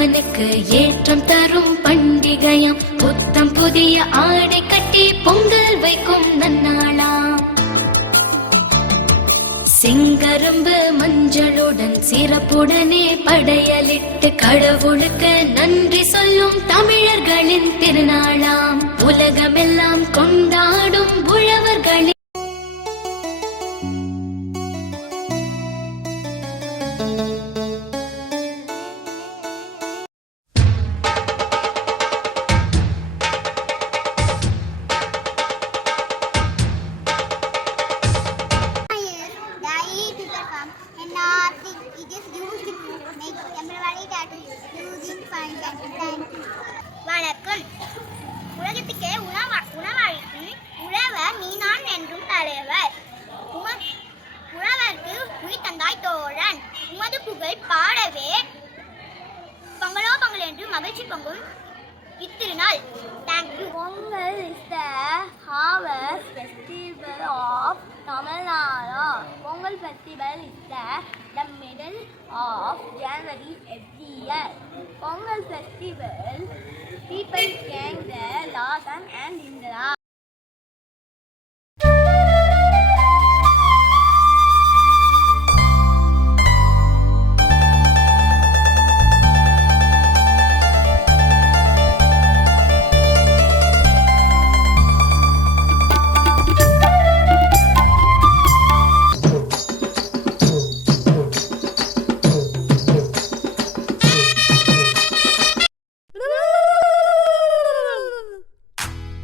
அவனுக்கு ஏற்றம் தரும் பண்டிகையாம். புத்தம் புதிய ஆடை கட்டி பொங்கல் வைக்கும் நன்னாளாம். செங்கரும்பு மஞ்சளுடன் சிறப்புடனே படையலிட்டு கடவுளுக்கு நன்றி சொல்லும் தமிழர்களின் திருநாளாம். உலகமெல்லாம் கொண்டாடும் உழவர்களின் வணக்கம். உலகத்துக்கே உணவளிக்கும் உழவர் நீதான் என்றும் தலைவர். உழவருக்கு உயிர் தந்தாய் தோழன். உமது புகழ் பாடவே பொங்கலோ பொங்கல் என்று மகிழ்ச்சி பொங்கும் இத்திருநாள். Thank you. Pongal is the harvest festival of Tamil Nadu. Pongal festival is the middle of January every year. Pongal festival, people thank the Lord and Indra.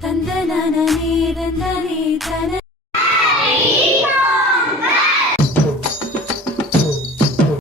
தந்தனனே தந்தனே தன